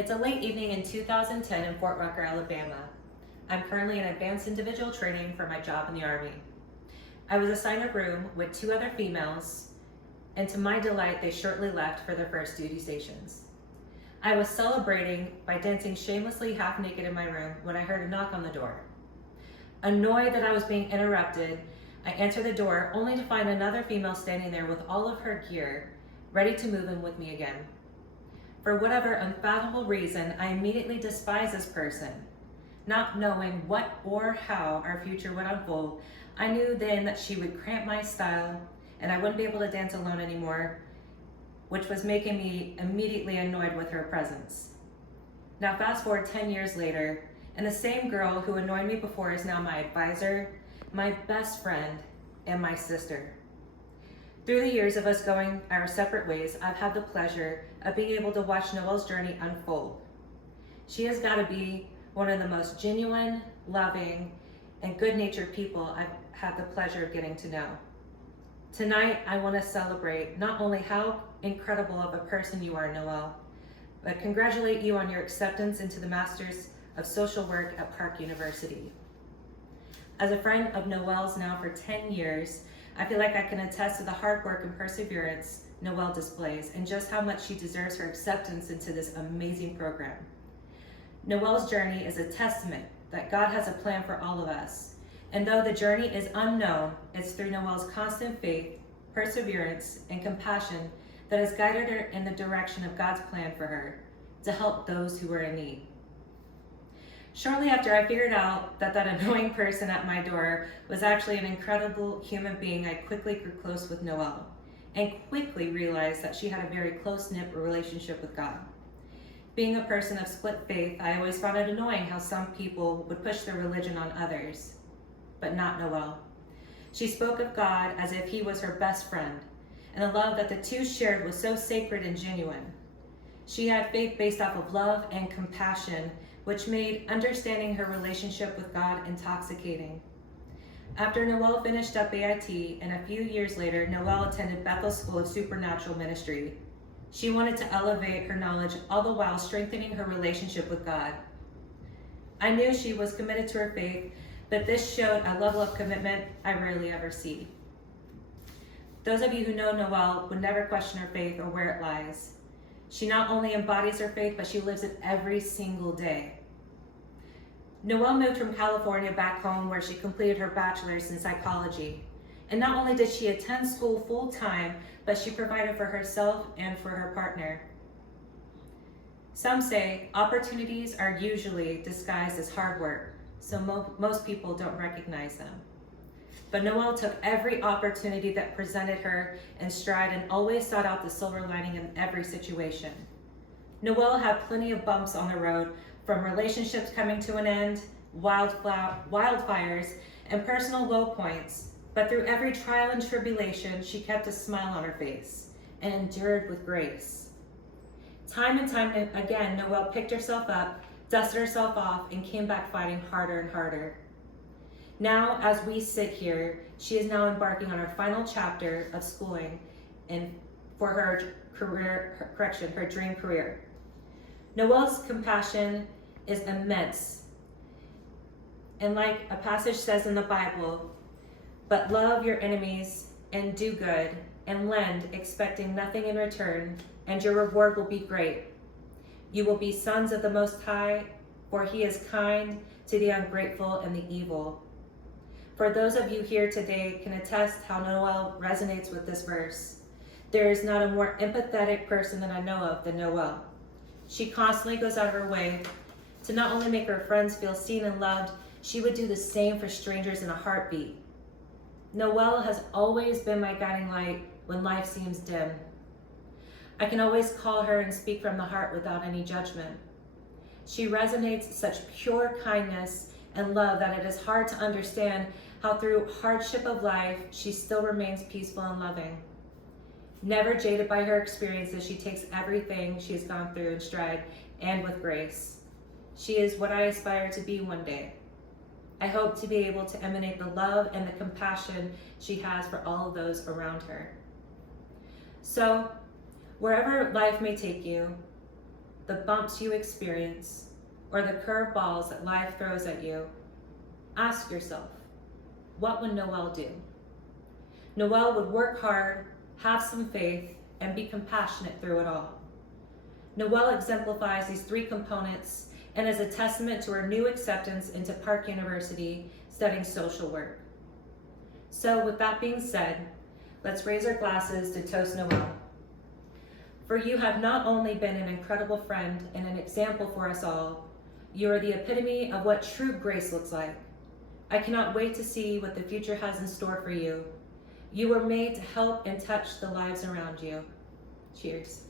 It's a late evening in 2010 in Fort Rucker, Alabama. I'm currently in advanced individual training for my job in the Army. I was assigned a room with 2 other females, and to my delight, they shortly left for their first duty stations. I was celebrating by dancing shamelessly half naked in my room when I heard a knock on the door. Annoyed that I was being interrupted, I answered the door only to find another female standing there with all of her gear, ready to move in with me again. For whatever unfathomable reason, I immediately despised this person. Not knowing what or how our future would unfold, I knew then that she would cramp my style and I wouldn't be able to dance alone anymore, which was making me immediately annoyed with her presence. Now fast forward 10 years later, and the same girl who annoyed me before is now my advisor, my best friend, and my sister. Through the years of us going our separate ways, I've had the pleasure of being able to watch Noelle's journey unfold. She has got to be one of the most genuine, loving, and good-natured people I've had the pleasure of getting to know. Tonight, I want to celebrate not only how incredible of a person you are, Noelle, but congratulate you on your acceptance into the Masters of Social Work at Park University. As a friend of Noelle's now for 10 years, I feel like I can attest to the hard work and perseverance Noelle displays and just how much she deserves her acceptance into this amazing program. Noelle's journey is a testament that God has a plan for all of us. And though the journey is unknown, it's through Noelle's constant faith, perseverance, and compassion that has guided her in the direction of God's plan for her to help those who are in need. Shortly after I figured out that annoying person at my door was actually an incredible human being, I quickly grew close with Noelle and quickly realized that she had a very close-knit relationship with God. Being a person of split faith, I always found it annoying how some people would push their religion on others, but not Noelle. She spoke of God as if he was her best friend, and the love that the two shared was so sacred and genuine. She had faith based off of love and compassion, which made understanding her relationship with God intoxicating. After Noelle finished up AIT, and a few years later, Noelle attended Bethel School of Supernatural Ministry. She wanted to elevate her knowledge, all the while strengthening her relationship with God. I knew she was committed to her faith, but this showed a level of commitment I rarely ever see. Those of you who know Noelle would never question her faith or where it lies. She not only embodies her faith, but she lives it every single day. Noelle moved from California back home where she completed her bachelor's in psychology. And not only did she attend school full-time, but she provided for herself and for her partner. Some say opportunities are usually disguised as hard work, so most people don't recognize them. But Noelle took every opportunity that presented her in stride and always sought out the silver lining in every situation. Noelle had plenty of bumps on the road, from relationships coming to an end, wildfires, and personal low points. But through every trial and tribulation, she kept a smile on her face and endured with grace. Time and time again, Noelle picked herself up, dusted herself off, and came back fighting harder and harder. Now, as we sit here, she is now embarking on her final chapter of schooling for her dream career. Noelle's compassion is immense. And like a passage says in the Bible, but love your enemies and do good and lend, expecting nothing in return, and your reward will be great. You will be sons of the Most High, for he is kind to the ungrateful and the evil. For those of you here today can attest how Noelle resonates with this verse. There is not a more empathetic person that I know of than Noelle. She constantly goes out of her way to not only make her friends feel seen and loved, she would do the same for strangers in a heartbeat. Noelle has always been my guiding light when life seems dim. I can always call her and speak from the heart without any judgment. She resonates such pure kindness and love that it is hard to understand how through hardship of life, she still remains peaceful and loving. Never jaded by her experiences, she takes everything she has gone through in stride and with grace. She is what I aspire to be one day. I hope to be able to emanate the love and the compassion she has for all of those around her. So, wherever life may take you, the bumps you experience, or the curveballs that life throws at you, ask yourself, what would Noelle do? Noelle would work hard, have some faith, and be compassionate through it all. Noelle exemplifies these three components and is a testament to her new acceptance into Park University studying social work. So with that being said, let's raise our glasses to toast Noelle. For you have not only been an incredible friend and an example for us all, you are the epitome of what true grace looks like. I cannot wait to see what the future has in store for you. You were made to help and touch the lives around you. Cheers.